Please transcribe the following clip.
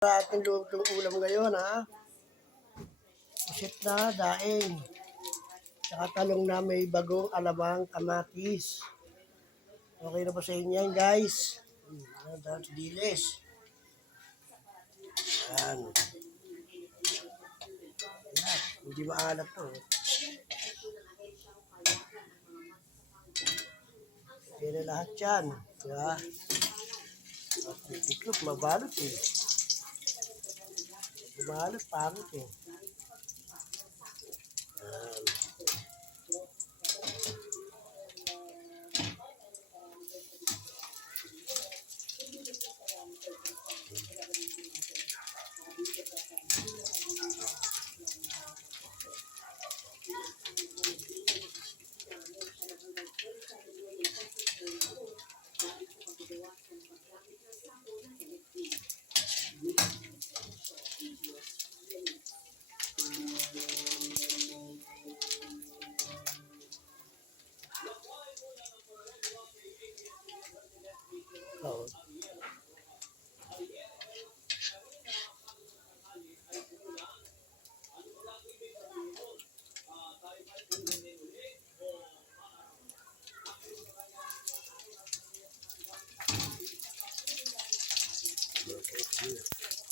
Sa ating lutong ulam ngayon, ha? Pusit na, daing. Saka talong na may bagong alamang kamatis. Okay na ba sa inyo guys? Hmm, ano daw si Diles? Yan. Yan. Hindi maalat to. Yan na lahat yan. Diba? At tiklop, mabalot eh. Lumalot, pangit eh. Yan. Oh. Okay, here.